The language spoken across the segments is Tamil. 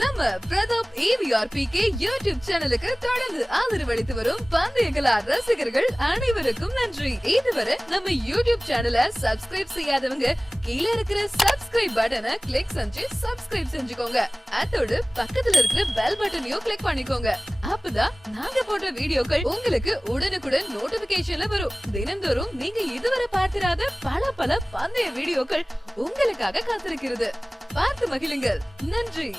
நம்ம பிரதாப் ஏவிஆர்பிகே யூடியூப் சேனலுக்கு தொடர்ந்து ஆதரவளித்து வரும் பந்தயங்களா ரசிகர்கள் அனைவருக்கும் நன்றி. இதுவரை நம்ம யூடியூப் சேனலை சப்ஸ்கிரைப் செய்யாதவங்க கீழே இருக்கிற சப்ஸ்கிரைப் பட்டனை கிளிக் செஞ்சு சப்ஸ்கிரைப் செஞ்சுக்கோங்க. அதோடு பக்கத்துல இருக்கிற பெல் பட்டனையும் கிளிக் பண்ணிக்கோங்க. அப்பதான் நாங்க போடுற வீடியோக்கள் உங்களுக்கு உடனுக்குடன் நோட்டிபிகேஷன்ல வரும். தினந்தோறும் நீங்க இதுவரை பார்த்திராத பல பந்தய வீடியோக்கள் உங்களுக்காக காத்திருக்கிறது. பார்த்து மகிழுங்கள். நன்றி.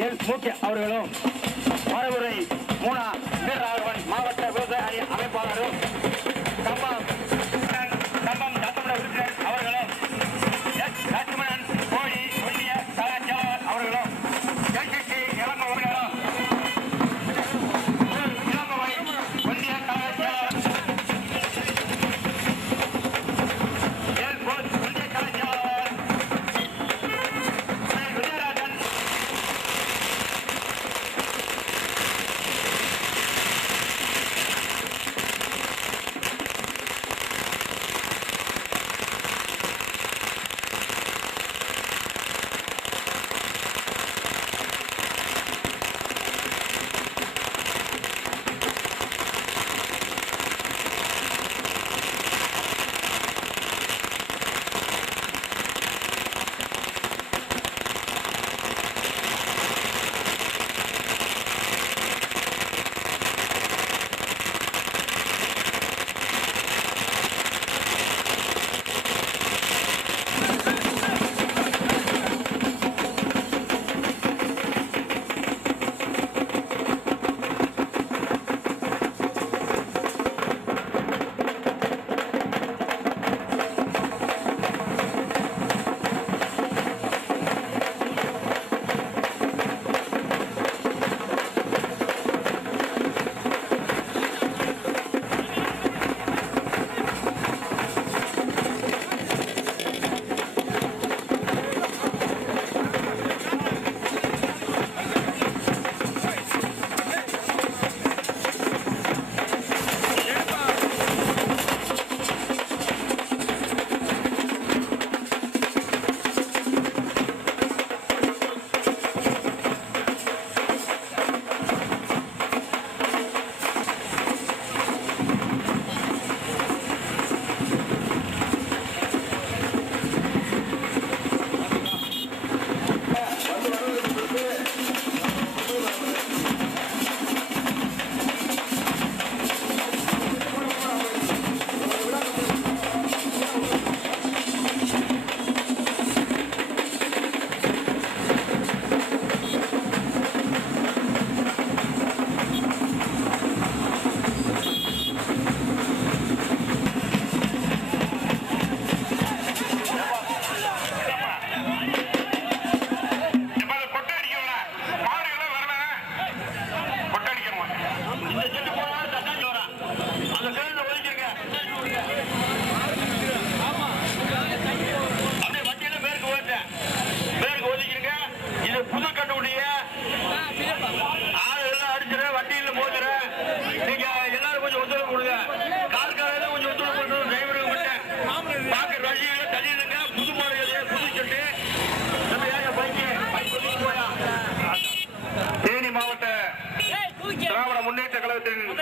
எல் மூக்கிய அவர்களும் வரவுரை மூனா வீரராகவன் மாவட்ட விவசாய அணி அமைப்பாளரும் கம்பம் சட்டமன்ற உறுப்பினர் அவர்களும் எஸ் லட்சுமணன் கோழி ஒன்றிய கலாச்சாரர் அவர்களும் எல்சிசி இளங்கோ அவர்களும் இளங்கோவை ஒன்றிய கலாச்சாரர் எல் போஸ் ஒன்றிய கலாச்சாரர் விஜயராஜன்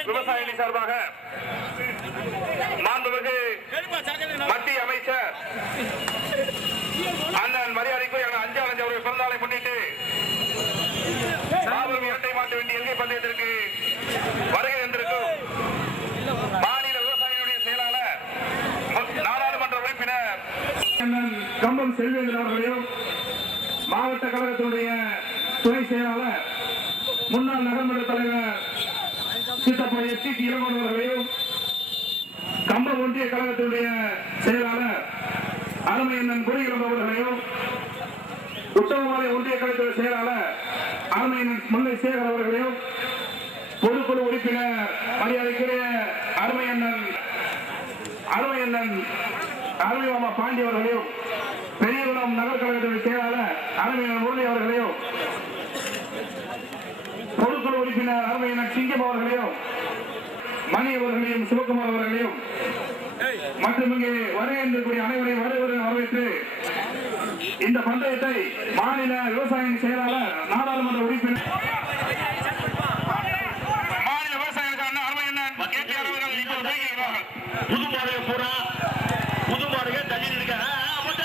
விவசாயிகள் சார்பாக மாண்புமிகு மத்திய அமைச்சர் அண்ணன் மரியாதைக்குரிய அஞ்சாலஞ்சி அவர்கள் பிறந்தநாளை முன்னிட்டு இரட்டை மாட்டு வேண்டிய எல்கை பந்தயத்திற்கு வருகை தந்திருக்கும் மாநில விவசாயிகளுடைய செயலாளர் நாடாளுமன்ற உறுப்பினர் கம்பம் செல்வேந்திரன் அவர்களையும் மாவட்ட கழகத்தினுடைய துணை செயலாளர் முன்னாள் நகர்மன்ற தலைவர் சித்தப்பா எஸ்.டி. இளங்கோவன் அவர்களையும் கம்பம் ஒன்றிய கழகத்தினுடைய செயலாளர் அருமையண்ணன் குடியிலம் அவர்களையும் உத்தமபாளையம் ஒன்றிய கழகத்துடைய செயலாளர் அருமையண்ணன் முல்லை சேகர் அவர்களையும் பொதுக்குழு உறுப்பினர் மரியாதைக்குரிய அருமையண்ணன் அருமைமாமா பாண்டி அவர்களையும் பெரியகுளம் நகர் கழகத்துடைய செயலாளர் அருமையண்ணன் முரளி அவர்களையும் பொதுக்குழு உறுப்பினர் அருமையண்ணன் சிங்கம் அவர்களையும் மணி அவர்களையும் சிவகுமார் அவர்களையும் மற்றும் இங்கே வருகின்றக்கூடிய அனைவரையும் வருவதை வரவேற்று இந்த பந்தயத்தை மாநில விவசாய செயலாளர் நாடாளுமன்ற உறுப்பினர் மாநில விவசாய அருமையண்ணன் புதுமாடுகள் பூரா புதுமாடுகள் தள்ளி இருக்க மாட்ட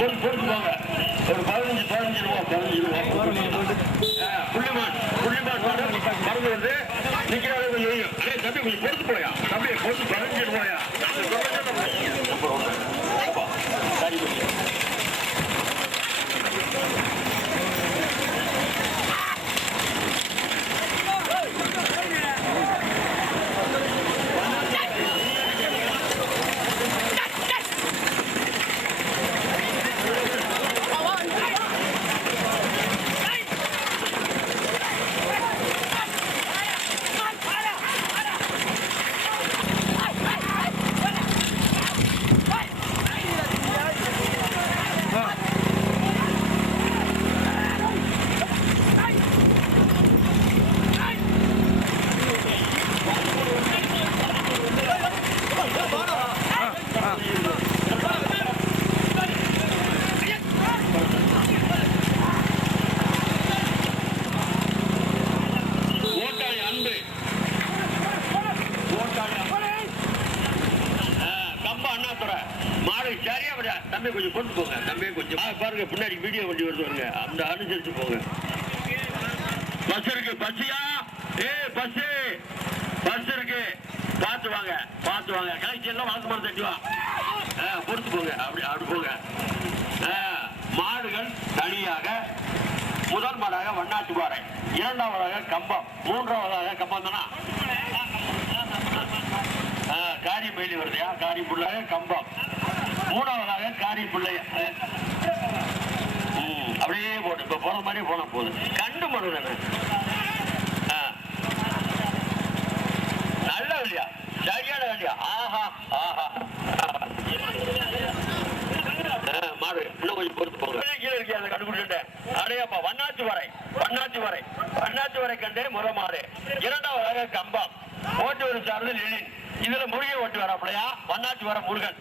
ஒரு 15 ரூபா புள்ளிமான் மறந்து வந்து நிக்கிறாரு கொஞ்சம் தம்பி கொஞ்சம் பொறுத்து போயா தம்பி பொறுத்து 15 ரூபாயா தம்பி கொஞ்சம் கொண்டு போங்க தம்பி கொஞ்சம் பாருங்க பின்னாடி வீடியோ வண்டி வருது பாருங்க அந்த அனுசரிச்சு போங்க பஸ் இருக்கு பஸ்ஸியா பஸ் இருக்கு பார்த்து வாங்க கலெக்ஷன் எல்லாம் வாக்கு மரம் தட்டி வா பொறுத்து போங்க அப்படி போங்க மாடுகள் தனியாக முதல் மாடாக வண்ணாட்டுப்பாறை இரண்டாவதாக கம்பம் மூன்றாவதாக கம்பம் தானா காரி மயிலி வருதையா காரி புள்ளாக கம்பம் மூணாவதாக காரி பிள்ளை அப்படியே போட்டு இப்ப போன மாதிரியே போனா போதும் கண்டு மனு நல்ல வழியா சரியான வழியா ஆஹா மாடு இன்னும் கொஞ்சம் பொறுத்து போங்க கீழே இருக்கே அந்த கண்டுபிடிச்சிட்டேன் அடையாப்பா வண்ணாச்சி வரை கண்டே முறை மாடு இரண்டாவதாக கம்பம் ஓட்டு வரும் சார்ந்து லெனின் இதுல முருகை ஓட்டு வராப்பலையா வண்ணாச்சி வர முருகன்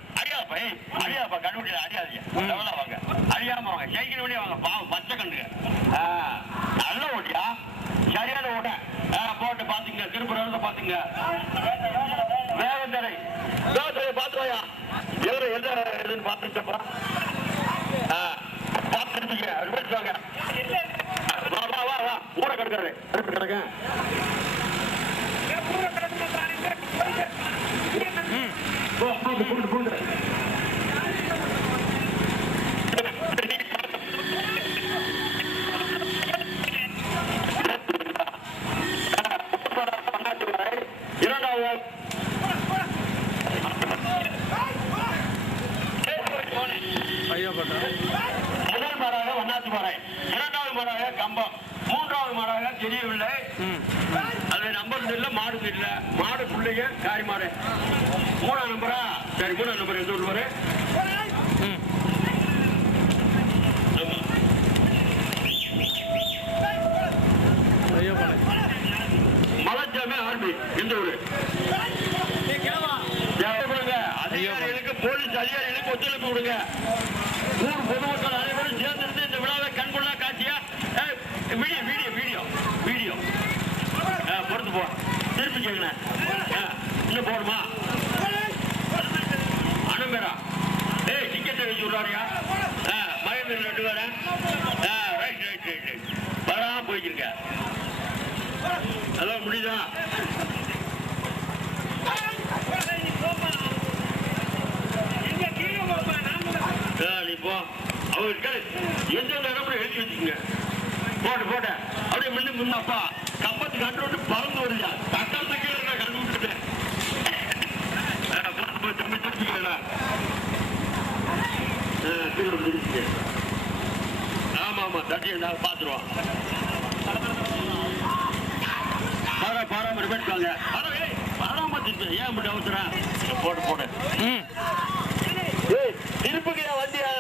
அடியாப்பா கண்டுபிடிச்ச அடியாதீங்க வாங்க அடியாம வாங்க சைக்கிள் வழியா வாங்க பாவம் பச்சை கண்டுங்க நல்ல ஓட்டியா சரியான ஓட்ட போட்டு பாத்துங்க திருப்பூர் பாத்துங்க வேகந்தரை பாத்துவாயா எந்த எதுன்னு பாத்துட்டப்பா பாத்துருக்கீங்க வா ஊரை கிடக்காரு கிடக்க முதல் மாடாக வண்ணாத்து மாறை இரண்டாவது மாடாக கம்பம் மூன்றாவது மாடாக தெரியவில்லை அது நம்பர் இல்ல மாடு இல்ல மாடு பிள்ளைங்க காரி மாடு மூணாம் நம்பரா சரி மூணாம் நம்பர் எந்த ஊர் மலைச்சாமி ஆர்மி எந்த ஊரு அதிகாரிகளுக்கு போலீஸ் அதிகாரிகளுக்கு ஒத்துழைப்பு கொடுங்க ஊர் பொதுமக்கள் அனைவரும் சேர்ந்திருந்து இந்த விழாவை கண்கொள்ளா காட்சியா வீடியோ பொறுத்து போ திருப்பி கேட்கல இன்னும் போடுமா அனும்பேரா டிக்கெட்டை வச்சு விடுறாரியா மகேந்திர ரெண்டு பேரன் ரைட் வராம போய்க்கிருக்க அதான் முடியுதா இப்போ அவருக்கு எந்த இடம்னு எழுதி வச்சுக்கோங்க போட்ட அப்படியே முன்னப்பா கம்பத்துக்கு கண்டு விட்டு பறந்து வருதா தக்காளி கீழே கண்டு விட்டுட்டு தம்பி தப்பிக்கலாம் ஆமா தட்டி நாங்கள் பார்த்துருவோம் பாராமரி பேசுவாங்க பாராமரி ஏன் மட்டும் அவசரம் போட்டு திருப்புக்கியா வண்டியா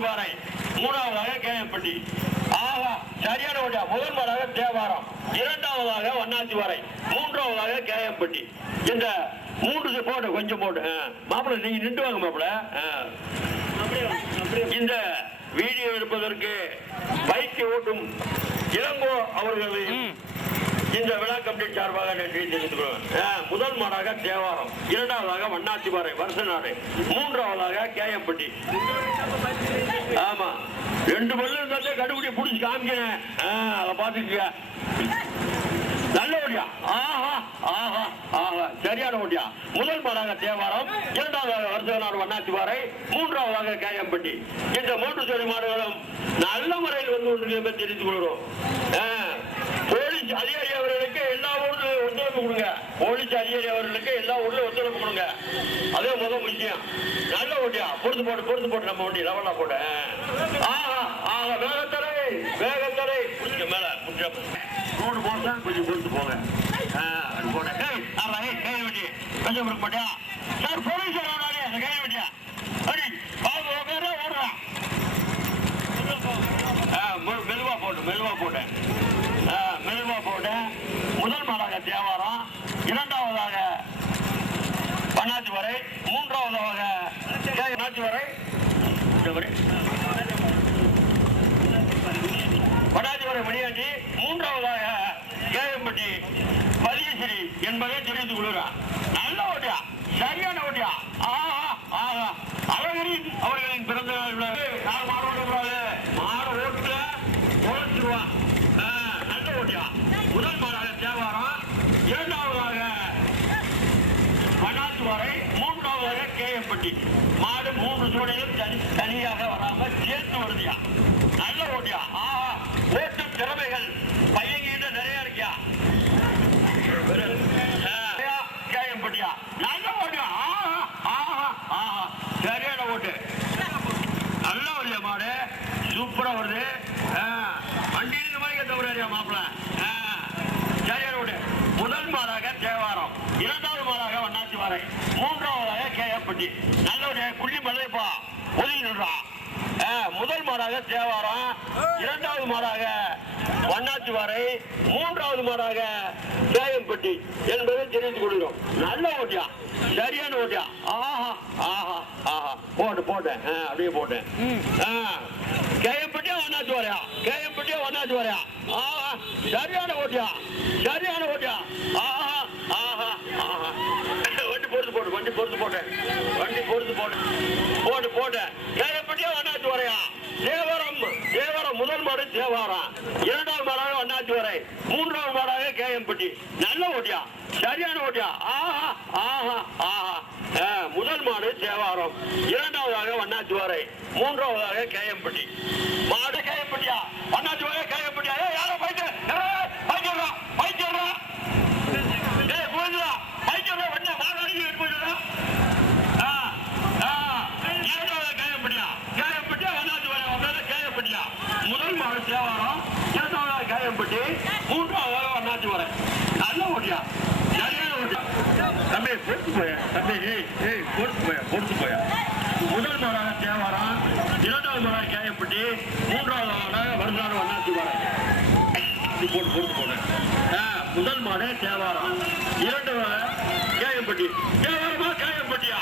வண்ணாச்சி பாறை, மூணாவதாக கேஎம்பட்டி. ஆஹா, சரியான ஓட்டியா. முதல் மாடாக தேவாரம், இரண்டாவதாக வண்ணாச்சி பாறை, மூன்றாவதாக கேஎம்பட்டி. இந்த மூன்று போட்டு கொஞ்சம் போட்டு மாப்பிள்ள நீங்க நின்று வாங்க மாப்பிள்ள. இந்த வீடியோ எடுப்பதற்கு பைக் ஓட்டும் இளங்கோ அவர்களையும் இந்த விழா கமிட்டி சார்பாக நன்றி தெரிவித்துக்கிறோம். முதல் மாடாக தேவாரம், இரண்டாவதாக வண்ணாச்சி பாறை வருஷ நாடு, மூன்றாவதாக கேஎம்பட்டி. ஆமா, 2 பல்லு இருந்தாலே கடுபடியை பிடிச்சி காமிக்கிறேன். அதை பார்த்துக்க. நல்ல ஓட்டியா. ஆஹா ஆஹா ஆஹா, சரியான ஓட்டியா. முதல் மாடாக தேவாரம், இரண்டாவதாக வருஷ நாடு வண்ணாச்சி பாறை, மூன்றாவதாக கேஎம்பட்டி. இந்த 3 ஜோடி மாடுகளும் நல்ல முறையில் வந்து கொண்டு தெரிவித்துக் கொள்கிறோம். போலீஸ் அதிகாரி அவர்களுக்கு எல்லா ஊர்லயும் ஒத்துழைப்பு கொடுங்க. போலீஸ் அதிகாரி அவர்களுக்கு எல்லா ஊர்லயும் ஒத்துழைப்பு கொடுங்க. அதே முதல் முக்கியம். நல்ல ஓட்டியா. பொறுத்து போட்டு நம்ம வண்டி லெவலா போட. ஆஹா ஆஹா, வேகத்தலை வேகத்தலை மேல ரோடு போட்டா கொஞ்சம் பொறுத்து போங்க. போட கை வண்டி கொஞ்சம் கொடுக்க மாட்டியா சார்? போலீஸ் அந்த கை வண்டியா அடி பாபு ஓடுறான். மெதுவா போட்டேன். முதல் மாடாக தேவாரம், இரண்டாவதாக வண்ணாச்சி பாறை, மூன்றாவதாக வண்ணாச்சி பாறை, வண்ணாச்சி பாறை மணியாண்டி, மூன்றாவதாக கேஎம்பட்டி பதியசிறி என்பதை தெரிவித்துக் கொள்கிறார். நல்ல ஓட்டியா, சரியான ஓட்டியா. ஆஹா ஆஹா, அழகிரி அவர்களின் பிறந்த நாள் மாடு ஓட்டக்கூடாது. மாடு ஓட்டு உழைச்சிருவான். நல்ல ஓட்டியா. முதல் மாடாக தேவாரம், இரண்டாவதாக வண்ணாச்சி பாறை, மூன்றாவதாக கேஎம்பட்டி. மாடு 3 ஜோடியும் தனியாக வராம சேர்த்து வருதியா. நல்ல ஓட்டியா. ஆஹா, ஓட்டு திறமைகள் பையன்கிட்ட நிறைய இருக்கியா. கேஎம்பட்டியா. நல்ல ஓட்டியா. ஆஹா ஆஹா ஆஹா, சரியான ஓட்டு. நல்ல வருதியா மாடு, சூப்பரா வருது. வண்டி இந்த மாதிரி தவறியா மாப்பிள்ள. சரியான ஓட்டு. முதல் மாடாக தேவாரம், இரண்டாவது மாடாக வண்ணாச்சி பாறை, மூன்றாவதாக கேஎம்பட்டி. நல்ல குள்ளி மலைப்பா ஒதுங்கி நின்றா. முதல் மாடாக தேவாரம், இரண்டாவது மாடாக வண்ணாச்சி பாறை, மூன்றாவது மாடாக கேஎம்பட்டி என்பதை தெரிவித்துக் கொள்கிறோம். நல்ல ஓட்டியா, சரியான ஓட்டியா. ஆஹா ஆஹா ஆஹா, போட்டேன் அப்படியே போட்டேன். கேஎம்பட்டியா வண்ணாச்சி பாறையா, கேஎம்பட்டியா வண்ணாச்சி பாறையா. ஆஹா, சரியான ஓட்டியா, சரியான ஓட்டியா. ஆஹா ஆஹா ஆஹா, வண்டி பொறுத்து போட்டேன். கேஎம்பட்டியா வண்ணாச்சி பாறையா. தேவாரம் முதல் மாடு தேவாரம், இரண்டாவது மாடாக வண்ணாச்சி பாறை, மூன்றாவது மாடாக கேஎம்பட்டி. நல்ல ஓட்டியா, சரியான ஓட்டியா. ஆஹா ஆஹா ஆஹா, முதல் மாடு தேவாரம், இரண்டாவதாக வண்ணாச்சி பாறை, மூன்றாவதாக கேஎம்பட்டி. மாடு கேஎம்பட்டியா, வண்ணாச்சி பாறை கேஎம்பட்டியா. யாரோ பைக்கு முதல் மாடு தேவாரம், இரண்டாவதாக கேஎம்பட்டி, மூன்றாவதாக வண்ணாச்சி பாறை. நல்ல ஓட்டியா, சரியான ஓட்டியா. தம்பி பொறுத்து போயா. முதல் மாடாக தேவாரம், இரண்டாவது மாடாக கேஎம்பட்டி, மூன்றாவது மாடாக வருஷாடு வண்ணாச்சி பாறை. பொறுத்து போனேன். முதல் மாடு தேவாரம், இரண்டாவது கேஎம்பட்டி. தேவாரமா கேஎம்பட்டியா.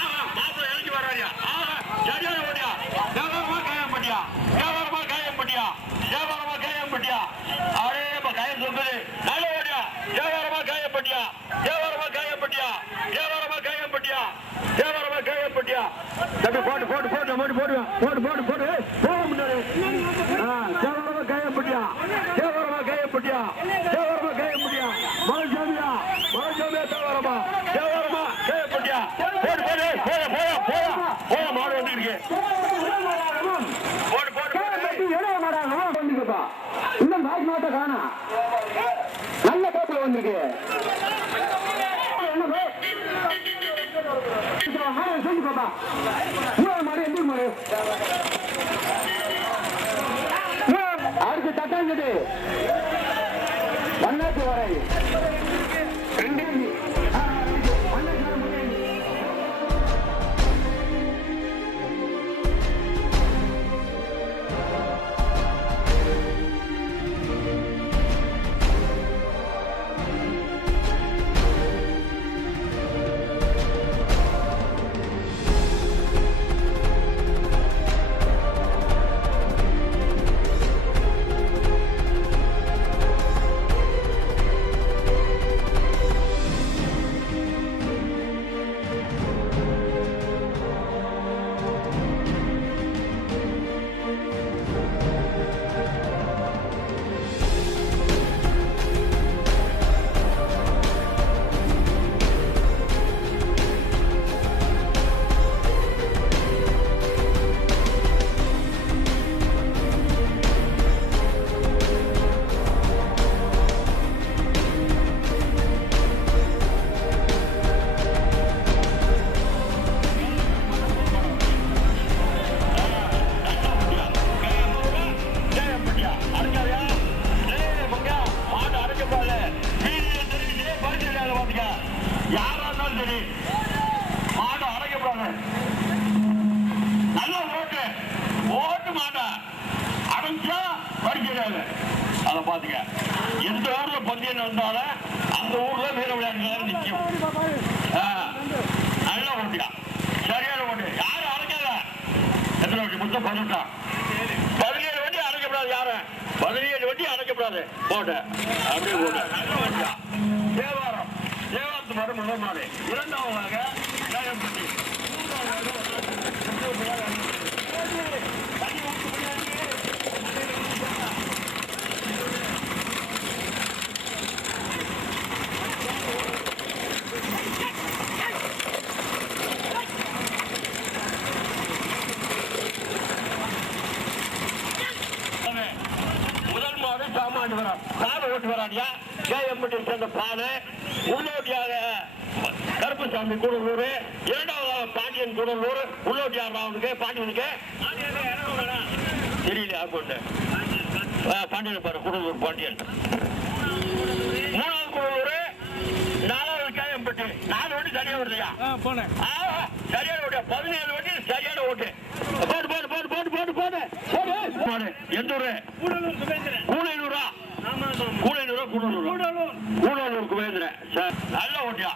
ஆஹா, மாப்பிள்ள இறங்கி வர்றாயா. ஆஹா, சரியான ஓட்டியா. தேவாரமா கேஎம்பட்டியா. அரே கயம் சொல்றது. நல்ல ஓட்டியா. தேவாரமா கேஎம்பட்டியா. தம்பி போட்டு போடுவேன். தேவாரமா கேஎம்பட்டியா. மலைசாமியா தேவாரமா கேஎம்பட்டியா. போட மாடு வந்து இருக்கு. இன்னும் மாட்டை காணா. நல்ல பேப்பர் வந்திருக்கு. சொல்லி பாப்பா, மாடு எந்த மாடு அடுத்து தட்டாஞ்சது வண்ணாச்சி பாறை. இருந்தாலும் அந்த ஊர்ல வீர விளையாட்டு நிற்கும். நல்ல ஓட்டியா, சரியான ஓட்டு. யாரும் அடைக்காத. எத்தனை வண்டி மொத்தம் 18. 17 வண்டி அடைக்கப்படாது. யாரும் 17 வண்டி அடைக்கப்படாது. போட்டு அப்படியே போட்டு நல்ல வண்டியா. தேவாரம் தேவாரத்து வரும் முதல் நாள். இரண்டாவதாக காயம்பட்டி. முதல் மாடு சாமான் வரான். பால் ஓட்டு வராடியா. கேஎம்பட்டி சேர்ந்த பால் உள்ளோட்டியாக கருப்புசாமி கூடலூர். இரண்டாவதாக பாண்டியன் கூடலூர். உள்ளோட்டியார் ராவனுக்கு பாண்டியனுக்கு தெரியல. யாருக்கு பாண்டியன் பாரு. கூடலூர் பாண்டியன். மூணாவது கூடலூர். நாலாவது கேஎம்பட்டி. 4 வண்டி சரியா வருதுயா. சரியான ஓட்டு. 17 வண்டி சரியான ஓட்டு. போட்டு போட்டு போட்டு போட்டு போட்டு போட்டு போடு. எந்த ஊரு? கூடலூரா? கூடலூரா? கூடலூர் குபேந்திரன். நல்ல ஓட்டியா,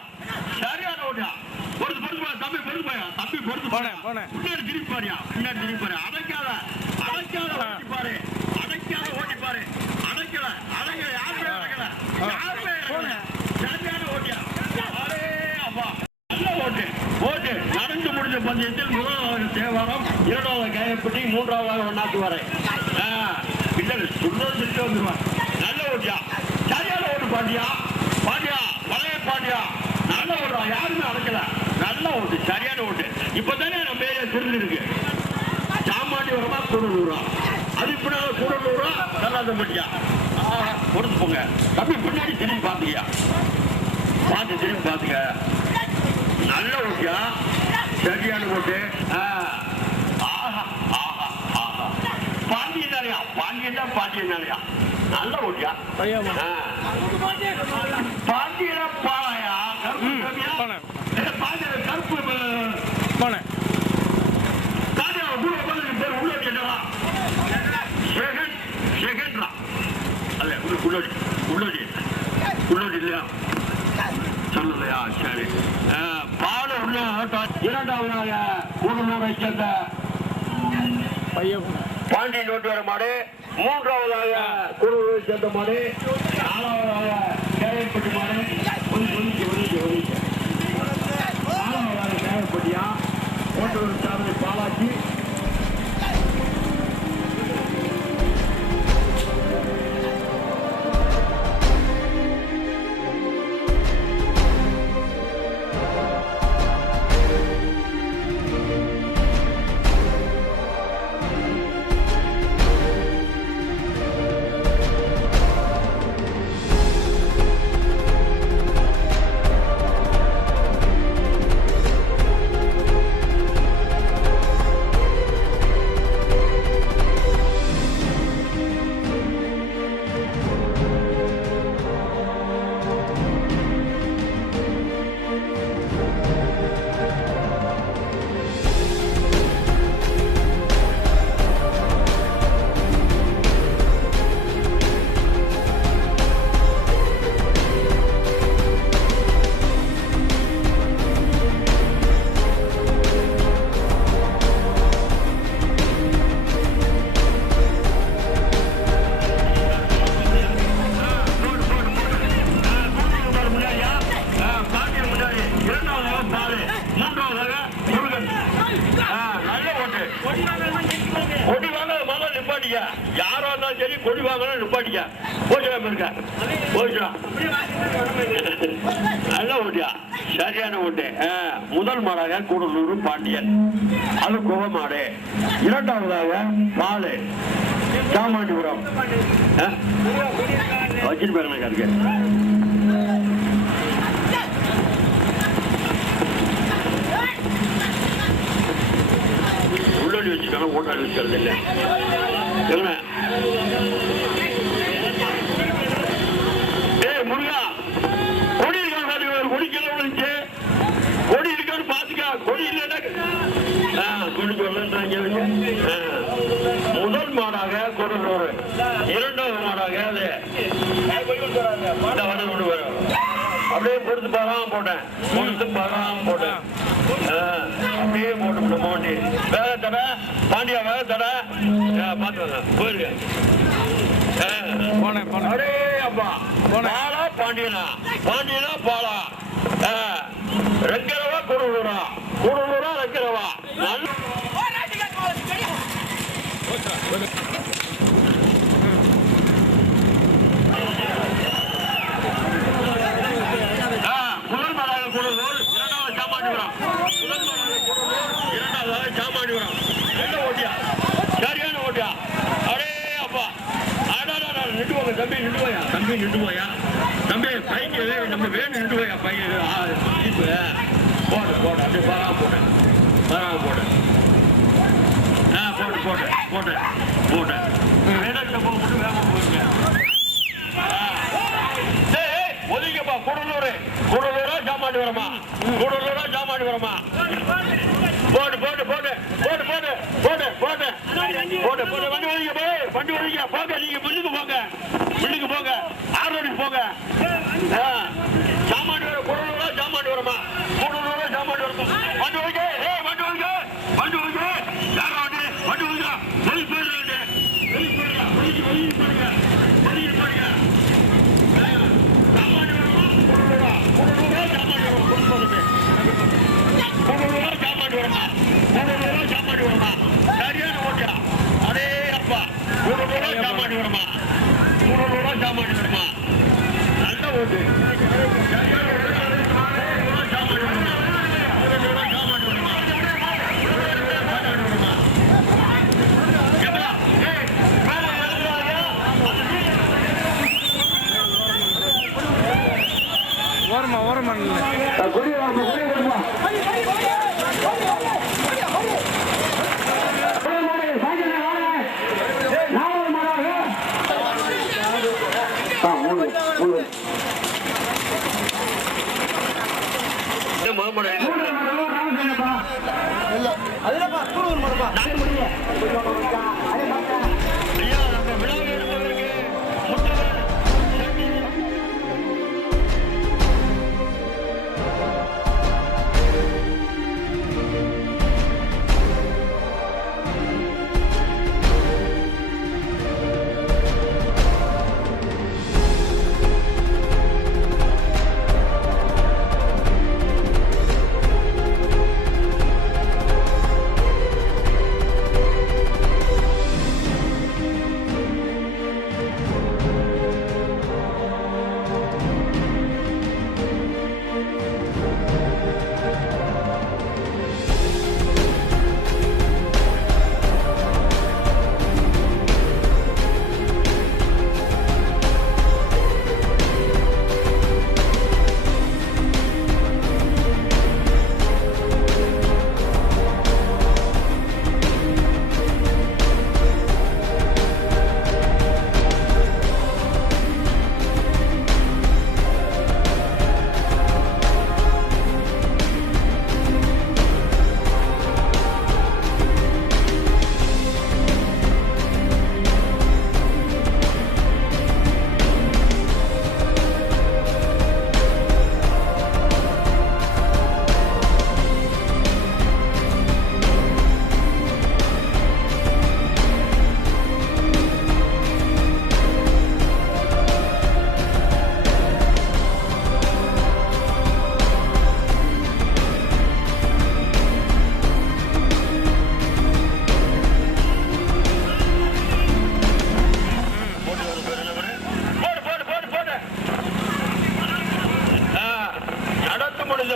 சரியான ஓட்டியா. பொறுத்து பொறுத்து தம்பி, பொறுத்து போயா தம்பி, பொறுத்து பின்னாடி திருப்பி பாரியா. பின்னாடி திருப்பி பாரு. அடைக்காத அடைக்காத ஓட்டி பாரு. அடைக்காத ஓட்டி பாரு. அடைக்கல அடைக்கல. யாருமே அடைக்கல. யாருமே அடைக்கல. சரியான ஓட்டியா. அரே அப்பா நல்ல ஓட்டு. ஓட்டு நடந்து முடிஞ்ச பந்தயத்தில் முதலாவது தேவாரம், இரண்டாவது கேஎம்பட்டி, மூன்றாவதாக ஒன்னாத்து வரை. பின்னாடி சொல்றது வந்துருவான். நல்ல ஓட்டியா, சரியான ஓட்டு. பாண்டியா பாண்டியா பழைய பாண்டியா நல்ல ஓடுறா. யாருமே அடைக்கல. நல்ல ஓட்டு, சரியான ஓட்டு. இப்பதானே நம்ம ஏரியா தெரிஞ்சு இருக்கு. சாமானிய வரமா கூடலூரா, அது பின்னால கூடலூரா நல்லாதம்பட்டியா. பொறுத்து போங்க தம்பி. பின்னாடி திரும்பி பாத்துக்கியா. பார்த்து திரும்பி பாத்துக்க. நல்ல ஓட்டியா, சரியான ஓட்டு. பாண்டியன் தானையா. பாண்டியன் தான் பாண்டியன் தானையா. நல்ல ஓட்டியா. பாண்டியன பாளையா. கருப்பு உள்ளோடி இல்லையா? சொல்லலையா? சரி. பாடு உள்ள இரண்டாவதாக கூடலூரை சேர்ந்த பாண்டியன் ஓட்டு வர மாடு. மூன்றாவதாக கூடலூரை சேர்ந்த மாடு. நாலாவதாக கேஎம்பட்டி மாடு. நாலாவதாக கேஎம்பட்டியா. ஓட்டுநர் சாரதி பாலாஜி. கொடி வாங்க முதல்ல நிப்பாட்டிக்க. யாரா இருந்தாலும் சரி கொடி வாங்கலாம் நிப்பாட்டிக்க. போயிடலாம் இருக்க போயிடலாம். நல்ல ஓட்டியா, சரியான ஓட்டு. முதல் மாடாக கூடலூர் பாண்டியன், அது குவ மாடு. இரண்டாவதாக பாலு சாமாண்டிபுரம் வச்சிட்டு பாருங்க. இருக்கு உள்ளடி வச்சுக்கணும், ஓட்டாடி வச்சுக்கிறது இல்லை. ஏய் முருகா, கொடி இருக்காது, கொடிக்கல விழுந்துச்சு. கொடி இருக்கான்னு பாத்துக்க. கொடி இல்லைன்னா கொடி சொல்லன்றாங்க. முதல் மாடாக கூடலூர், இரண்டாவது மாடாக அப்படியே பொறுத்து பாராம போட்டேன் அப்படியே போட்டு மோண்டி வேக தடை பாண்டியா வேக தடை பார்த்து போயிருங்க அடே அப்பா பாலா பாண்டியனா பாலா ரெங்கரவா குடலூரா ரெங்கரவா தம்பி நின்று போயா தம்பி பைக்கு நம்ம வேணும் நின்று போயா பையன் போடு அப்படியே பராம போட்டேன் ஒதுங்கப்பா கூடலூரா ஜாமாடி வரமா போடு வண்டி ஒதுங்க போங்க நீங்க மில்லுக்கு போங்க ஆரோடுக்கு போங்க ஜாமாடி வர கூடலூரா ஜாமாடி வரமா வண்டி ஒதுங்க சரியான ஓட்டியா அடே அப்பா ஜாமாடி வருமா நல்ல ஓட்டு ஓரமா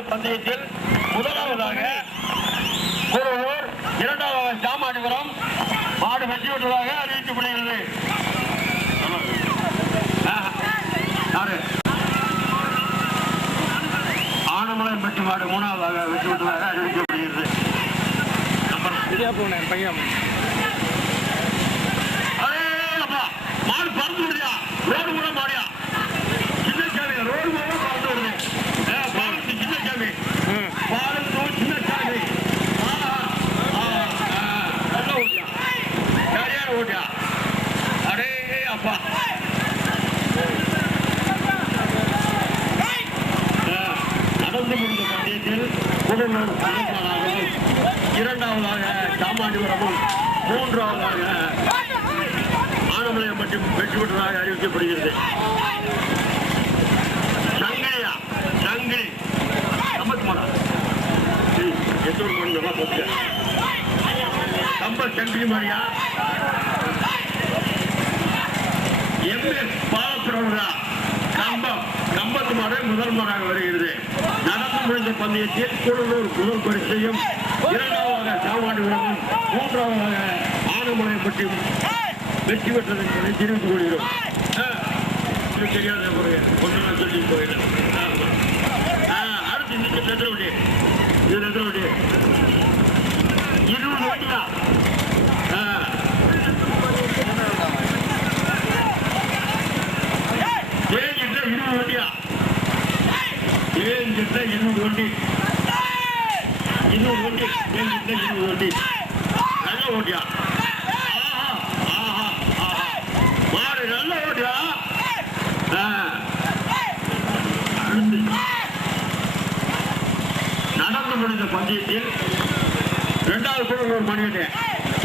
பந்தயத்தில் முதலாவதாக கூடலூர், இரண்டாவதாக ஜாமாடிபுரம் மாடு வெற்றி பெற்றதாக அறிவிக்கப்படுகிறது. ஆனமலைப்பட்டி மாடு மூணாவதாக வெற்றி பெற்றதாக அறிவிக்கப்படுகிறது. பையன் மாடு பறந்து விடுறியா? ரோடு கூட மாடியா? சின்ன சாமி ரோடு கூட பறந்து விடுது. பாலத்து சின்ன சாமி பாலத்து சின்ன சாமி நல்ல ஓட்டியா, சரியான ஓட்டியா. அடே அப்பா புதுநூர் முதல்வராகவும், இரண்டாவதாக சாமானிபுரமும், மூன்றாவதாக ஆனமலையம் மற்றும் வெற்றி பெற்றதாக அறிவிக்கப்படுகிறது. சங்கிலியா சங்கிலி 53 கம்ப சங்கிலி மாதிரியா பாலசுரா கம்பம் கம்பத்து மாடு முதல் மாடாக வருகிறது. நடந்து முடிந்த பந்தயத்தில் கூடலூர் முதல் பரிசையும், இரண்டாவதாக சாமானிபுரமும், மூன்றாவதாக ஆனமலையம் மற்றும் வெற்றி பெற்றது என்பதை தெரிவித்துக் கொள்கிறோம். தெரியாத ஒன்று சொல்லி போயிடும். அடுத்து இந்த எத்தனை வண்டி? இதுல எத்தனை வண்டி? 20 வண்டியா? தேஞ்சிட்ட 20 வண்டியா? தேஞ்சிட்ட 20 வண்டி. 20 வண்டி. தேஞ்சிட்ட 20 வண்டி. நல்ல ஓட்டியா? மாடு நல்ல ஓட்டியா? நடந்து முடிந்த பந்தயத்தில் இரண்டாவது கூடலூர் மணியனே.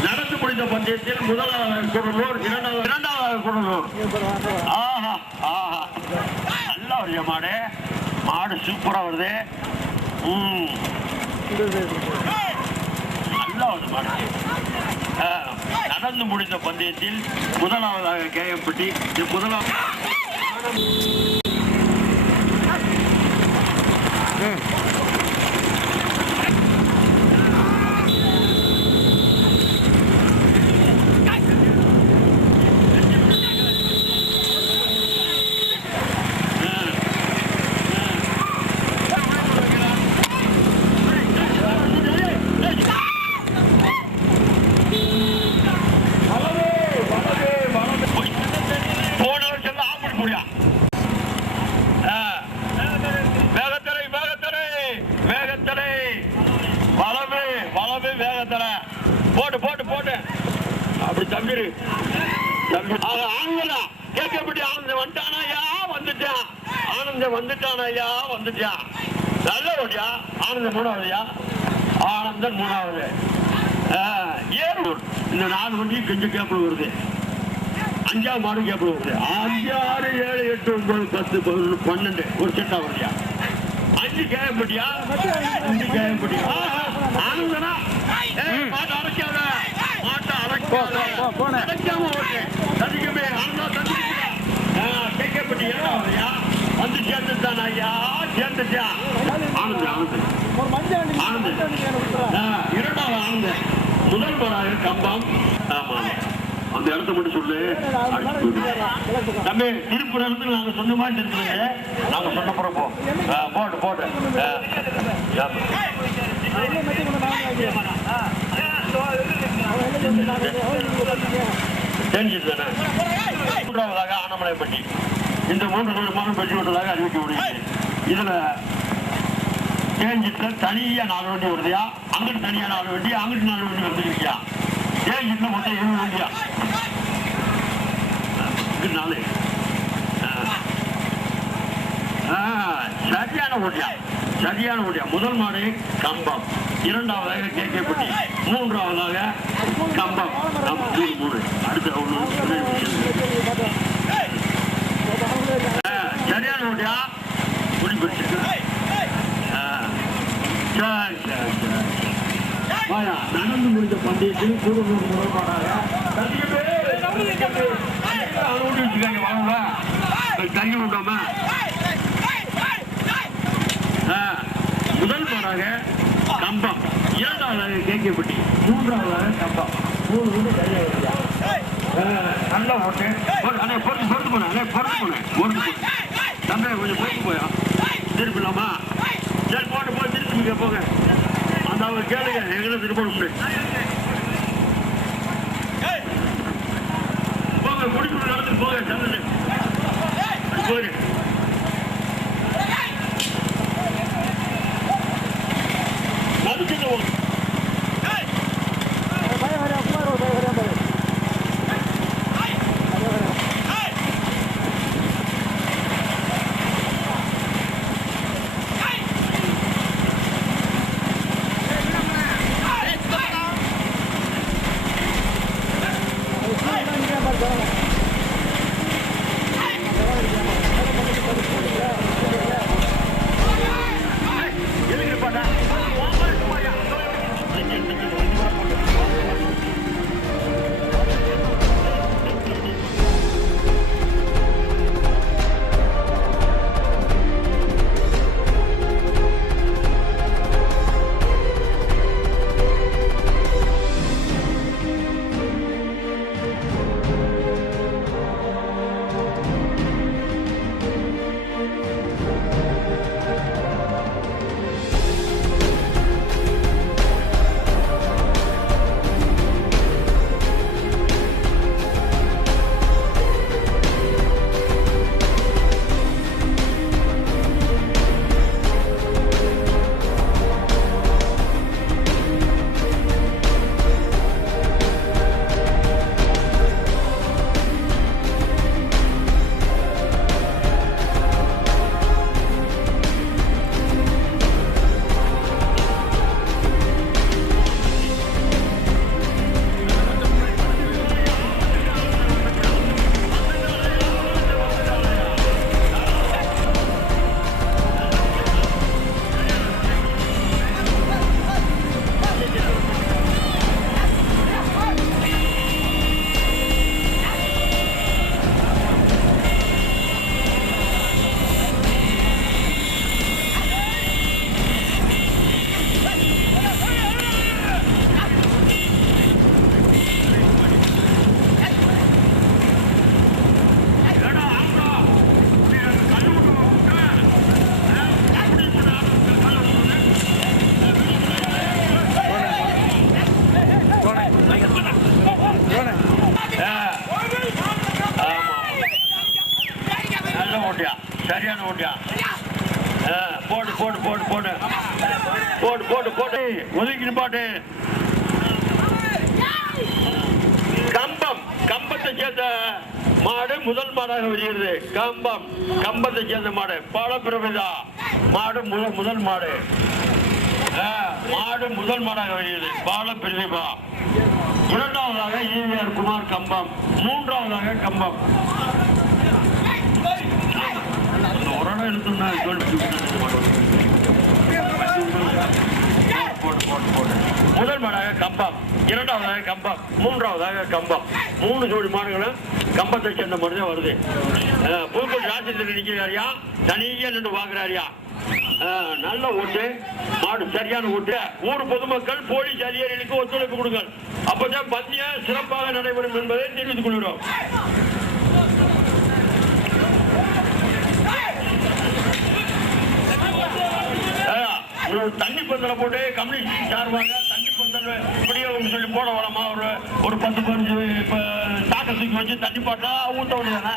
நடந்து முடிந்த பந்தயத்தில் முதலாவது கூடலூர், இரண்டாவது கூடலூர். ஆஹா ஆஹா நல்லா வருது மாடு. மாடு சூப்பரா வருது. நல்லா வருது மாடு. நடந்து முடிந்த பந்தயத்தில் முதலாவதாக கேஎம்பட்டி. முதலாவது போட்டு போட்டு போட்டு அப்படி தம்பிரு ஆனந்தா கேட்கப்படி. ஆனந்த வந்துட்டானா வந்துட்டான். ஆனந்த வந்துட்டானா வந்துட்டான். நல்ல ஓட்டியா? ஆனந்த மூணாவதுயா? ஆனந்தன் மூணாவது. ஏறூர் இந்த 4 வண்டியும் கொஞ்சம் கேப்பிள் வருது. 5ஆவது மாடு கேப்பிள் வருது. 5, 6, 7, 8, 9, 10, 11, 12 ஒரு செட்டா வருதியா? 5 கேப்பட்டியா? 5 கேப்பட்டியா? ஆனந்தனா மாட்டை அரைக்காத, மாட்டை அரைக்காம ஓட்டு. ததிக்கமே ஆனந்தா ததிக்கா. கேட்கப்பட்டி ஏறாவதையா? வந்து சேர்ந்துட்டான் ஐயா, சேர்ந்துட்டா. ஆனந்த் ஆனந்த் ஆனந்த் இரண்டாவது ஆனந்த் முதல் மாடாக கம்பம். ஆமா அந்த இடத்த மட்டும் சொல்லு. தம்பி திருப்பூர் இடத்துல நாங்க சொன்ன மாதிரி தெரிஞ்சுங்க. நாங்க சொன்ன பிறப்போ போட்டு போட்டு தெரிஞ்சுதானே. மூன்றாவதாக ஆனமலைப்பட்டி. இந்த 3 குடும்பமும் வெற்றி பெற்றதாக அறிவிக்க முடியுது. இதுல தேஞ்சிட்டு தனியா 4 வண்டி வருதியா? அங்கிட்டு தனியா 4 வண்டி, அங்கிட்டு 4 வண்டி வந்துருக்கியா? தேஞ்சிட்டு மொத்தம் 7 வண்டியா? 4 சரியான ஓட்டியா? சரியான ஓட்டியா? முதல் மாடு கம்பம், இரண்டாவதாக கேட்கப்பட்டி, மூன்றாவதாக கம்பம். 3 அடுத்த சரியான ஓட்டியா? முடிப்பிடிச்சு. நடந்து முடிந்த பந்தயத்தில் கூடலூர் முறைப்பாடாக தண்ணி உண்டாம முதல் மாடாக கம்பம், இரண்டாவதாக கேட்கப்பட்டி, மூன்றாவதாக கம்பம். 3 வீடு கையை நல்லா ஓட்டு. பொறுத்து போனேன் தம்பி கொஞ்சம் பொறுத்து போயா திருப்பி இல்லாமா? சரி போட்டு போய் திருப்பி போங்க. அந்த அவங்க கேளுங்க எங்களை திருப்பி போங்க. குடிக்கிற நடந்துட்டு போங்க. சந்தது போயிரு. நடுச்சுட்டு ஒதுக்கி நிப்பாட்டு. கம்பத்தை சேர்ந்த மாடு முதல் மாடாக வருகிறது. கம்பத்தை சேர்ந்த மாடு பாலப்பிரமிதா மாடு முதல் மாடு முதல் மாடாக வருகிறது. பாலப்பிரமிதா. இரண்டாவதாக ஈவிஆர் குமார் கம்பம். மூன்றாவதாக கம்பம். ஒரு இடம் எடுத்தோம்னா முதல் மாடாக கம்பம், இரண்டாவதாக கம்பம், மூன்றாவதாக கம்பம். 3 ஜோடி மாடுகளும் கம்பத்தை சேர்ந்த மாதிரி வருது. புதுக்கோட்டை ராஜேந்திரன் நிற்கிறாரியா, தனியா நின்று வாங்குறாரியா. நல்ல ஓட்டு மாடு, சரியான ஓட்டு. ஊர் பொதுமக்கள் போலீஸ் அதிகாரிகளுக்கு ஒத்துழைப்பு கொடுங்கள். அப்பதான் பந்தய சிறப்பாக நடைபெறும் என்பதை தெரிவித்துக் கொள்கிறோம். தண்ணி பந்தல போட்டு கம்யூனிஸ்ட் சார்பாங்க தண்ணி பந்தல் இப்படியே சொல்லி போட வரமா ஒரு 10-15 தாக்கத்துக்கு வச்சு தண்ணி பாட்டா ஊத்த வேண்டியதானே.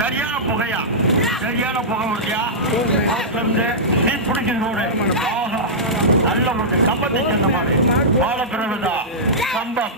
சரியான புகையா, சரியான புகை வருதியா. நீ பிடிக்கிற ரோடு நல்ல ஒரு கம்பத்தை சேர்ந்த மாதிரி பாலப்பிரமிதா கம்பம்.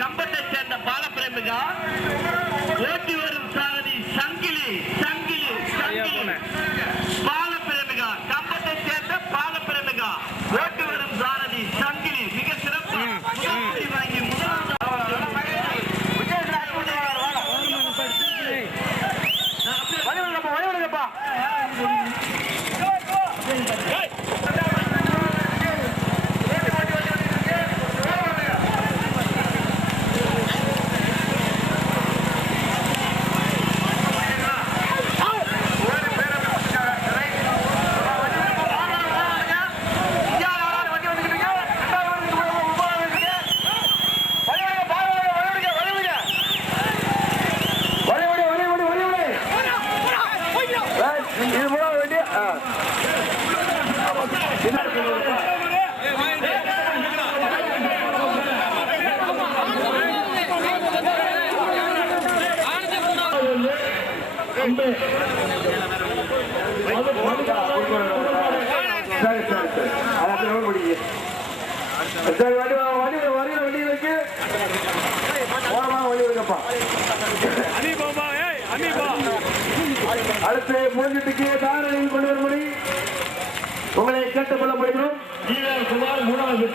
கம்பத்தை சேர்ந்த பாலப்பிரமிகா ஓட்டி வரும் சாரதி சங்கிலி சங்கிலி சங்கிலி. பாலப்பிரமிகா கம்பத்தை சேர்ந்த பாலப்பிரமிகா ஓட்டி வரும் சாரதி சங்கிலி மிக சிறப்பு வாங்கி முதலாவது அடுத்து மூன்றுக்கு தாரணையில் கொண்டு வரும்படி உங்களை கேட்டுக் கொள்ளப்படுகிறோம். குமார் 3வது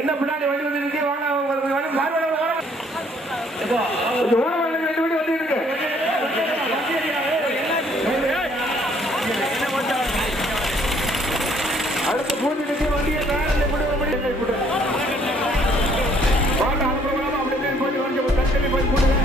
என்ன பின்னாடி வண்டி வந்து வாங்க கொஞ்சம் ஓரமாக ரெண்டு வண்டி வந்து இருக்கு. அடுத்து பூஜைக்கு வண்டியை வேலை போட்டு பாட்டு அனுப்புறோம். அப்படியே போய் கொஞ்சம் தண்ணி போய் போடுங்க.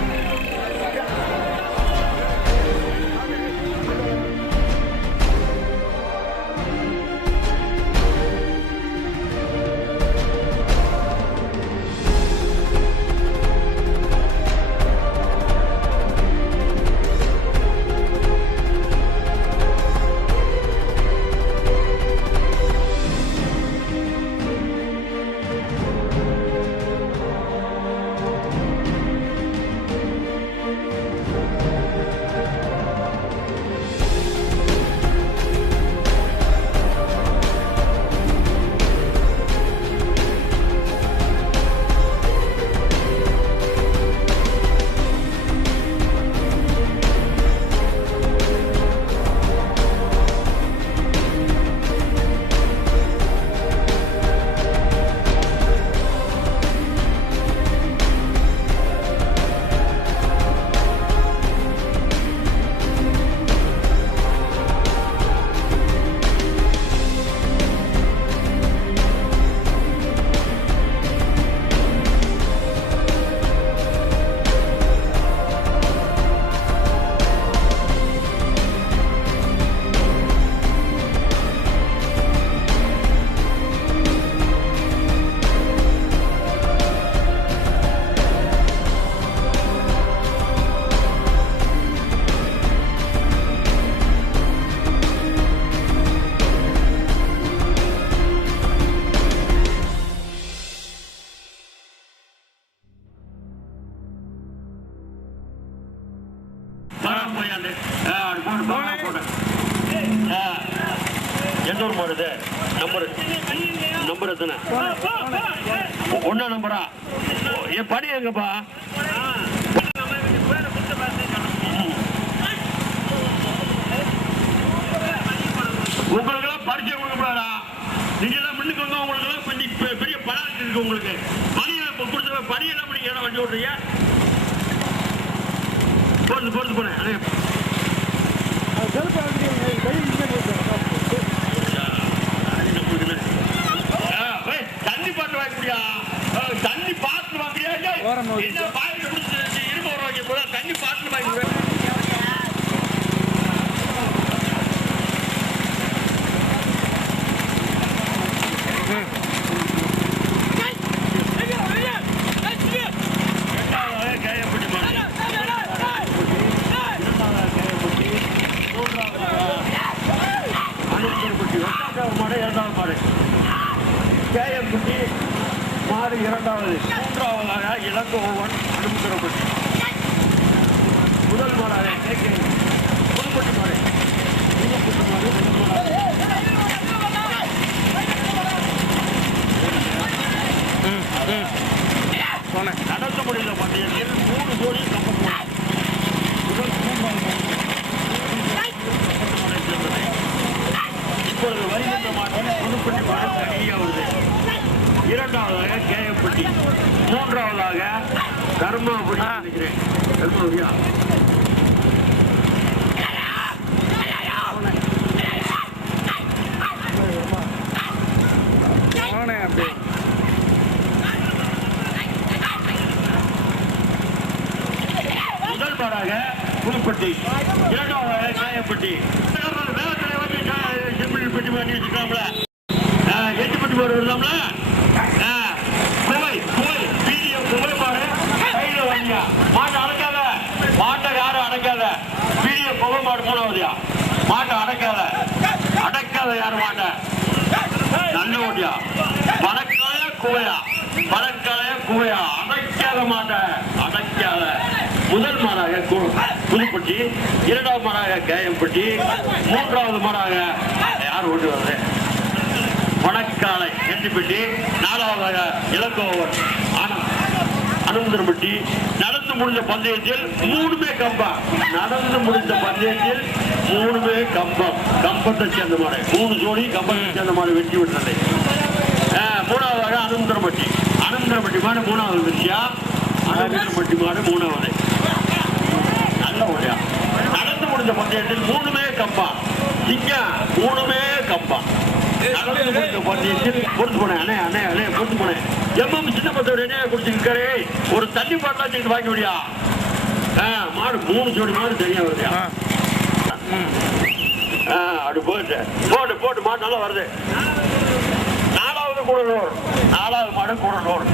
எந்த ஊர் போறது? நம்பர் எத்தனை? ஒன்னா நம்பரா? என் பணி எங்கப்பா? உங்களுக்கு எல்லாம் பரிச்சை கொடுக்கப்படாதா? நீங்க எல்லாம் முன்னுக்கு வந்தா உங்களுக்கு எல்லாம் பெரிய பணம் இருக்கு. உங்களுக்கு பணியை கொடுத்த பணியெல்லாம் நீங்க வண்டி ஓட்டுறீங்க. பொறுத்து போனேன். தண்ணி பாட்டு வாங்கியா? தண்ணி பாட்டு வாங்கியா? என்ன பாயிண்ட் கொடுத்து இரும்பு வாங்கி போல தண்ணி பாட்டு வாங்கி கேஎம்பட்டி மாடு இரண்டாவது, மூன்றாவதாக இளங்கோவன் அனுமதிரப்பட்டி, முதல் மாடாக புதுப்பட்டி மாடு, புதுப்பட்டி மாடு நடத்த முடிந்த பந்தயத்தில் 3 ஜோடி கம்பம் முதல் இப்பொழுது வருகின்ற மாட்டில் புதுப்பட்டி மாடு தனியாவது, இரண்டாவதாக கேஎம்பட்டி, மூன்றாவதாக கர்மாபுரி நினைக்கிறேன். கர்மாபுரியா? முதல் மாடாக புதுப்பட்டி, இரண்டாவதாக கேஎம்பட்டி, பெட்டி பண்ணி வச்சுக்கலாம்ல, 8 பெட்டி மாடு வருதாம்ல, புகை மாடு கையில வாங்கியா. மாட்டை அடக்காத, மாட்டை யாரும் அடக்காத. வீடியோ புகை மாடு மூணாவதுயா. மாட்டை அடக்காத யாரும் மாட்டை நல்ல ஓட்டியா. பணக்காய குவையா, அடைக்காத மாட்டை, அடைக்காத. முதல் மாடாக புதுப்பட்டி, இரண்டாவது மாடாக கேஎம்பட்டி, மூன்றாவது மாடாக யார் ஓட்டு வருது? வணக்காலை எண்டிப்பட்டி, நாலாவதாக இளங்கோவன் அனுமதிரப்பட்டி. நடந்து முடிந்த பந்தயத்தில் 3மே கம்பம். கம்பத்தை சேர்ந்த மாடு 3 ஜோடி கம்பத்தை சேர்ந்த மாடு வெட்டி விட்டது. மூணாவதாக அனுமதிரப்பட்டி மாடு மூணாவது விஷயம். அனுமதிப்பட்டி மாடு மூணாவது. நல்ல ஓடியா. நடந்து முடிஞ்ச பந்தயத்தில் மூணுமே கம்பா. சிங்கம் மூணுமே கம்பா. நடந்து முடிஞ்ச பந்தயத்தில் பொறுத்து போனேன். அண்ணே அண்ணே அண்ணே பொறுத்து போனேன். எம்எம் சின்ன பத்தோட என்ன குடிச்சிருக்காரு. ஒரு தண்ணி பாட்டிலாம் வாங்கி விடியா. மாடு 3 ஜோடி மாடு தனியா வருதியா. அப்படி போயிட்டு போட்டு போட்டு மாடு நல்லா வருது. 4வது கூடலூர். 4வது மாடு கூடலூர்.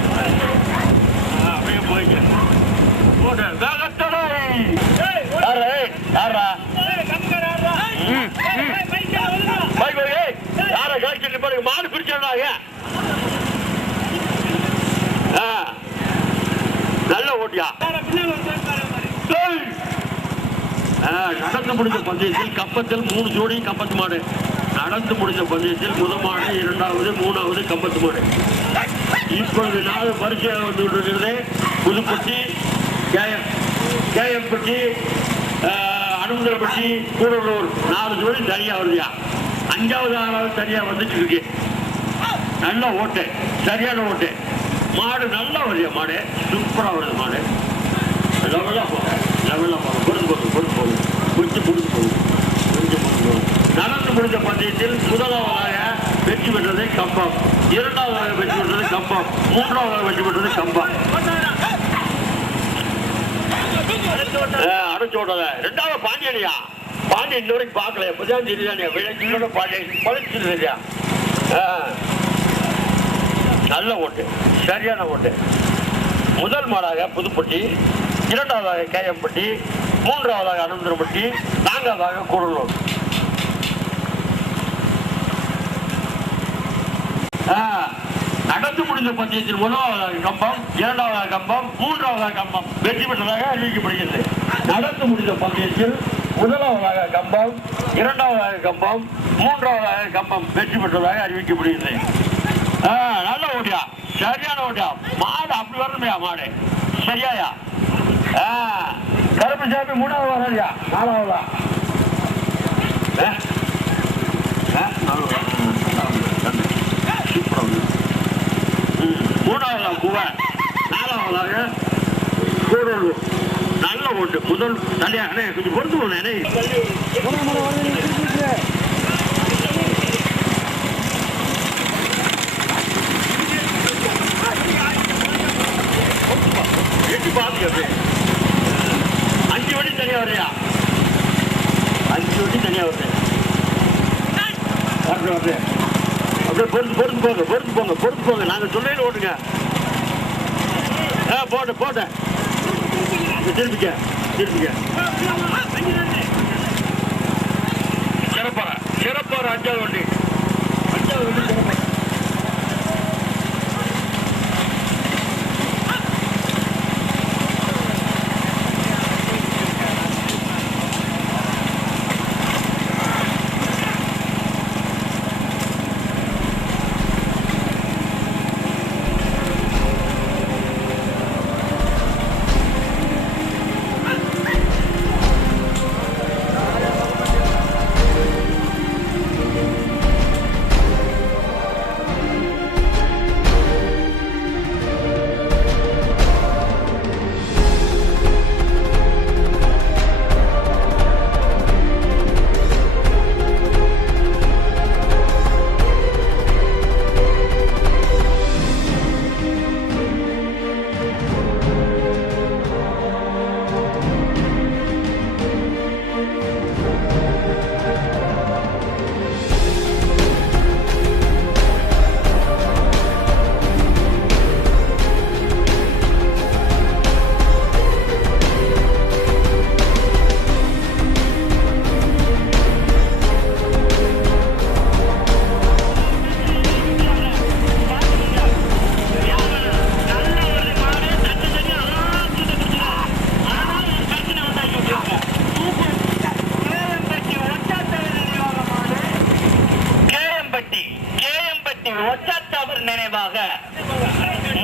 அப்படியே போயிட்டு போட்டு வேகத்தடை. யாரா யார கழிச்சு பாருங்க. மாடு பிரிச்சாங்க. நல்ல ஓட்டியா. நடந்து முடிஞ்ச பந்தயத்தில் கம்பத்தில் 3 ஜோடி கம்பத்து மாடு. நடந்து முடிஞ்ச பந்தயத்தில் முதல் மாடு, 2வது, 3வது கம்பத்து மாடு. இப்பொழுது 4 பரிசையாக வந்து கொண்டிருக்கிறது. புதுப்பட்டி, கேஎம்பட்டி, அனுமந்தரப்பட்டி, கூடலூர் 4 ஜோடி தனியா வருதியா. 5வது 6வது தனியா வந்துட்டு இருக்கு. நல்ல ஓட்டு, சரியான ஓட்டு. மாடு நல்லா வருதியா. மாடு சூப்பரா வருது. மாடு லெவலா போகும். லெவலா போகும். பொறுத்து போகும். கொஞ்சம் நடந்து முடிந்த பந்தயத்தில் முதலாவதாக வெற்றி பெற்றது கம்பம். 2வது வெற்றி பெற்றது கம்பம். 3வது வெற்றி பெற்றது கம்பம். அடைச்சோட்டத 2வது பாண்டியனியா. பாண்டியன் இன்ன வரைக்கும் பார்க்கல. எப்பதான் தெரியுதா விளைச்சலோட பாண்டியன் பழச்சிருந்தியா. நல்ல ஓட்டு, சரியான ஓட்டு. முதல் மாடாக புதுப்பட்டி, 2வதாக கேஎம்பட்டி, 3வதாக அனந்தரப்பட்டி, 4வதாக கூடலூர். நடந்து முடிந்த பந்தயத்தில் 1வது கம்பம், 2வது கம்பம், 3வது கம்பம் வெற்றி பெற்றதாக அறிவிக்கப்படுகிறது. நடந்து முடிந்த பந்தயத்தில் 1வது கம்பம், 2வது கம்பம், 3வது கம்பம் வெற்றி பெற்றதாக அறிவிக்கப்படுகிறது. நல்ல ஓட்டியா, சரியான ஓட்டியா. மாடு அப்படி வரணுமையா. மாடு சரியாயா. கருப்பு சாமி 3வது வரையா. 4வதா 3வதா குவன், 4வதாக கூடலூர். நல்ல ஓட்டு. முதல் தனியா கொஞ்சம் பொறுத்து போனேன். பாத்து 5 வண்டி தனியா வரையா. 5 வண்டி தனியா வருது. அப்படியே பொறுத்து போங்க. நாங்க சொல்லையில ஓட்டுங்க. போட்டேன். திருப்பிக்க சிறப்பார 5வது வண்டி. 5வது வண்டி சிறப்பார.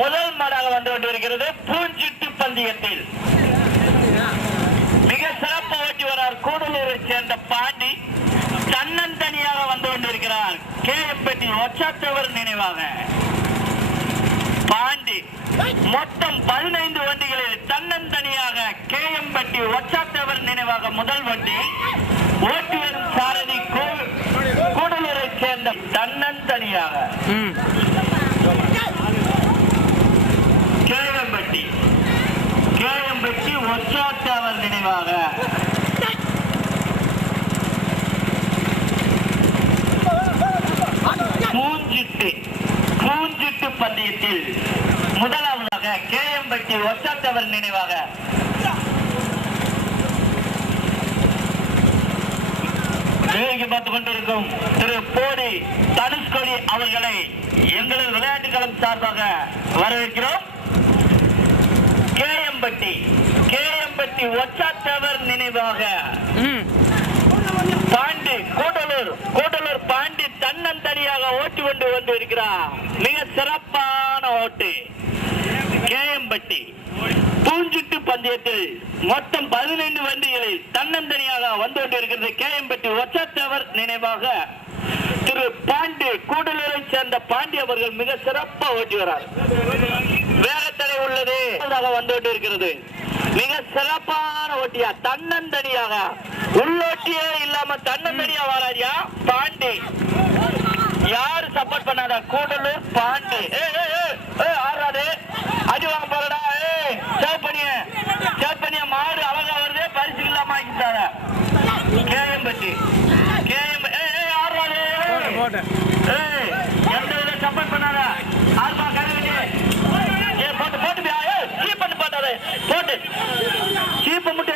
முதல் மாடாக வந்து கொண்டிருக்கிறது பூஞ்சிட்டு பந்தயத்தில். மிக சிறப்பு ஓட்டி வரார் கூடலூரை சேர்ந்த பாண்டி. தன்னந்தனியாக வந்து கொண்டிருக்கிறார் கேஎம்பட்டி ஒச்சாத்தவர் நினைவாக. பாண்டி மொத்தம் 15 வண்டிகளில் தன்னந்தனியாக கேஎம்பட்டி ஒச்சாத்தவர் நினைவாக முதல் வண்டி ஓட்டி வரும் சாரதி கூடலூரை சேர்ந்த தன்னந்தனியாக கேஎம்பட்டி ஒச்சாத்தவர் நினைவாக பூஞ்சிட்டு பந்தயத்தில் முதலாவதாக கேஎம்பட்டி ஒச்சாத்தவர் நினைவாக வேடிக்கை பார்த்துக் கொண்டிருக்கும் திரு போடி தனுஷ்கோடி அவர்களை எங்களது விளையாட்டு களம் சார்பாக வரவேற்கிறோம். கேஎம்பட்டி ஒச்சாத்தவர் நினைவாக பாண்டி கூடலூர் பாண்டி தன்னந்தனியாக ஓட்டி கொண்டு வந்து இருக்கிறார். மிக சிறப்பான ஓட்டு. கேஎம்பட்டி பூஞ்சிட்டு பந்தயத்தில் மொத்தம் 15 வண்டிகளில் தன்னந்தனியாக வந்து கொண்டிருக்கிறது. கேஎம்பட்டி ஒச்சாத்தவர் நினைவாக திரு பாண்டி கூடலூரை சேர்ந்த பாண்டி அவர்கள் மிக சிறப்பாக ஓட்டி வரார். வேகத்தடை உள்ளது வந்து கொண்டிருக்கிறது. மிக சிறப்பான ஓட்டியா தன்னந்தனியாக உள்ளோட்டியே இல்லாம தன்னந்தனியா வராதியா பாண்டி. யாரு சப்போர்ட் பண்ணாத கூடலூர் பாண்டி. ஆறாது அடி வாங்க போறடா. சேவ் பண்ணிய மாடு அழகா வருது. பரிசு இல்லாம ஆக்கிட்டார. கேஎம்பட்டி எந்த வித சப்போர்ட் பண்ணாத. ஆர்பா கருவிட்டு போட்டு சீப் பண்ணி போட்டாரு. போட்டு சீப்பை முட்டு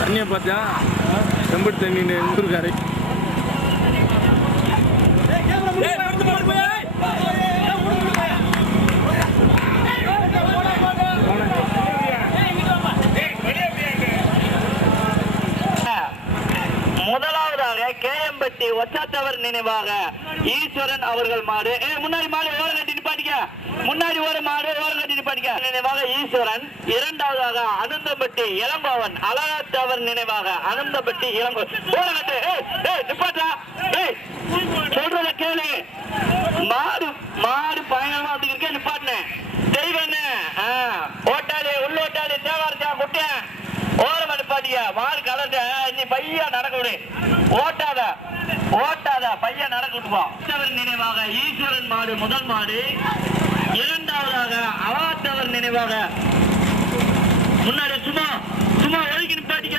தண்ணியை பார்த்தா செம்பட்டு தண்ணி இருக்காரு. முதலாவதாக கேஎம்பட்டி ஒச்சாத்தவர் நினைவாக ஈஸ்வரன் அவர்கள் மாடு. முன்னாடி மாடு ஓரம் கட்டி நிப்பாட்டிக்க. முன்னாடி ஒரு மாடு ஓரம் கட்டி நிப்பாட்டிக்க. நினைவாக ஈஸ்வரன். இரண்டாவதாக அனந்தம்பட்டி இளங்கோவன் அழகாத்தவர் நினைவாக அனந்தம்பட்டி இளங்கோவன் ஓரம் கட்டு. நிப்பாட்டா சொல்றத கேளு. மாடு பயங்கரமா அப்படி இருக்க நிப்பாட்டினேன். தெய்வன்னு ஓட்டாளி உள்ளோட்டாளி தேவாரத்தா குட்டேன் ஓரம் நிப்பாட்டிக்க. மாடு கலந்த நீ பையா நடக்க விடு. ஓட்டாத பையன் நடக்க விட்டுவான். நினைவாக ஈஸ்வரன் மாடு முதல் மாடு. இரண்டாவதாக அவாத்தவர் நினைவாக முன்னாடி சும்மா ஒதுக்கி நிப்பாட்டிக்க.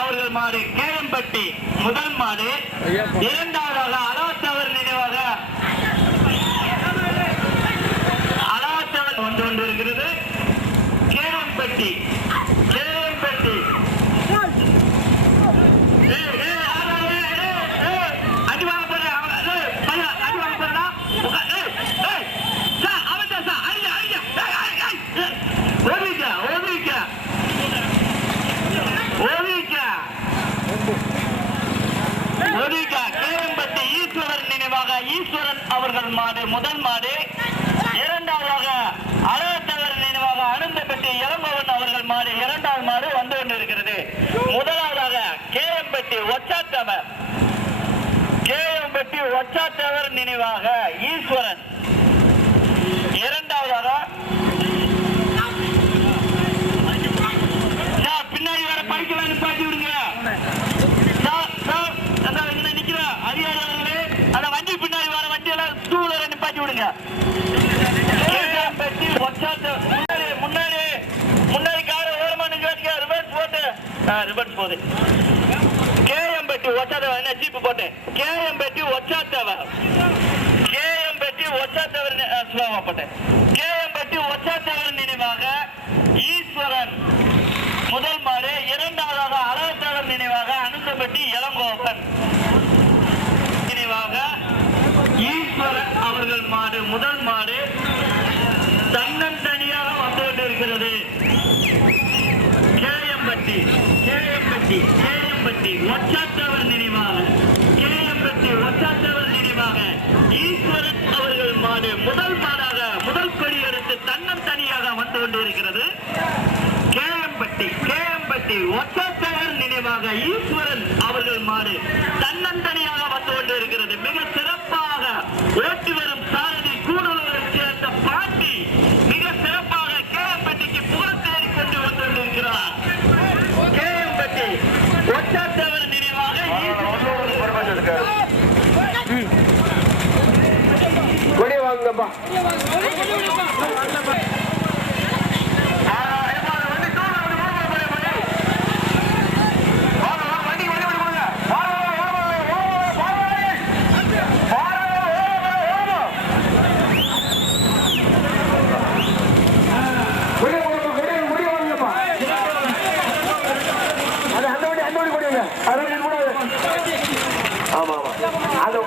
அவர்கள் மாடு கேஎம்பட்டி முதல் மாடு. இரண்டாவதாக அவாத்தவர் நினைவாக அவாத்தவர் வந்து கொண்டிருக்கிறது. கேஎம்பட்டி ஈஸ்வரன் அவர்கள் மாடு முதல் மாடு. இரண்டாவதாக அழகத்தவர் நினைவாக அனந்தம்பட்டி இளங்கோவன் அவர்கள் மாடு இரண்டாவது மாடு வந்து கொண்டிருக்கிறது. முதலாவதாக கேஎம்பட்டி ஒச்சாத்தவர் நினைவாக ஈஸ்வரன். இரண்டாவதாக பின்னாடி வர பைக்கெல்லாம் நிப்பாட்டி விடுங்க. நிக்கிற அதிகாரிகளே அந்த வண்டி பின்னாடி வர வண்டியெல்லாம் டூலரை நிப்பாட்டி விடுங்க. முன்னாடி கார ஓரமா நிக்க ரிவர்ஸ் போட்டு ரிவர்ஸ் போகுது. கேஎம்பட்டி ஒச்சாத்தவர் என்ன ஜீப்பு போட்டு கேஎம்பட்டி ஒச்சாத்தவர் ஸ்லோவா போட்டு கேஎம்பட்டி ஒச்சாத்தவர் நினைவாக ஈஸ்வரன் முதல் மாடு. இரண்டாவதாக அழகத்தவர் நினைவாக அனந்தம்பட்டி இளங்கோவன் நினைவாக ஈஸ்வரன் அவர்கள் மாடு முதல் மாடு. தன்னந்தனியாக வந்து கொண்டிருக்கிறது. கேஎம்பட்டி ஒச்சாத்தவர் நினைவாக ஈஸ்வரன் அவர்கள் மாடு முதல் மாடாக முதல் கொடி எடுத்து தன்னந்தனியாக வந்து கொண்டிருக்கிறது. கேஎம்பட்டி கேஎம்பட்டி ஒற்றத்தவர் நினைவாக ஈஸ்வரன் அவர்கள் மாடு தன்னந்தனியாக வந்து கொண்டு இருக்கிறது. மிக சிறப்பாக ஓட்டி வரும் சாரதி கூடலூரை சேர்ந்த பாண்டி மிக சிறப்பாக கேஎம்பட்டிக்கு புகழ் தேடி கொண்டு வந்து கொண்டிருக்கிறார். கேஎம்பட்டி ஒற்றத்தவர் நினைவாக கொடி வாங்கப்பா. ஆமா ஆமா அது